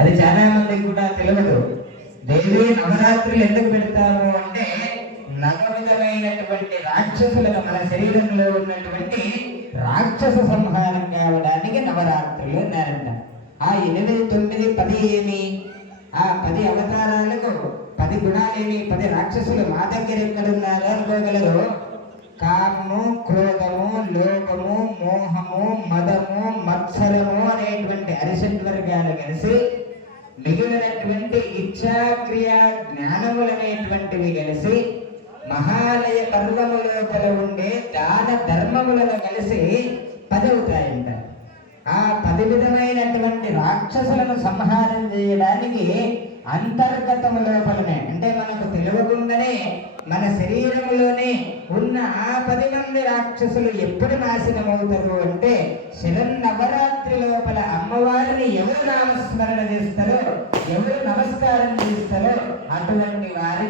అది చాలా మందికి కూడా తెలియదు. దేవి నవరాత్రులు ఎందుకు పెడతాము అంటే నవ విధమైనటువంటి రాక్షసులకు మన శరీరంలో ఉన్నటువంటి రాక్షస సంహారం కావడానికి నవరాత్రులు అన్నారంట. ఆ 8, 9, 10 ఏమి? ఆ 10 అవతారాలకు 10 గుణాలేమి? 10 రాక్షసులు మా దగ్గర ఎక్కడున్నారు అనుకోగలరు? కామము, క్రోధము, లోభము, మోహము, మదము, మత్సరము అనేటువంటి అరిషడ్ వర్గాలు కలిసి మిగిలినటువంటి ఇచ్ఛాక్రియ జ్ఞానములనేటువంటివి కలిసి మహాలయ పర్వము లోపల ఉండే దాన ధర్మములను కలిసి 10 అవుతాయంట. ఆ 10 విధమైనటువంటి రాక్షసులను సంహారం చేయడానికి అంతర్గతము లోపలనే, అంటే మనకు తెలియకుండానే మన శరీరములోనే ఉన్న ఆ 10 మంది రాక్షసులు ఎప్పుడు నాశనమవుతారు అంటే శరన్నవరాత్రి లోపల అమ్మవారిని ఎవరు నామస్మరణ చేస్తారో, ఎవరు నమస్కారం చేస్తారో అటువంటి వారికి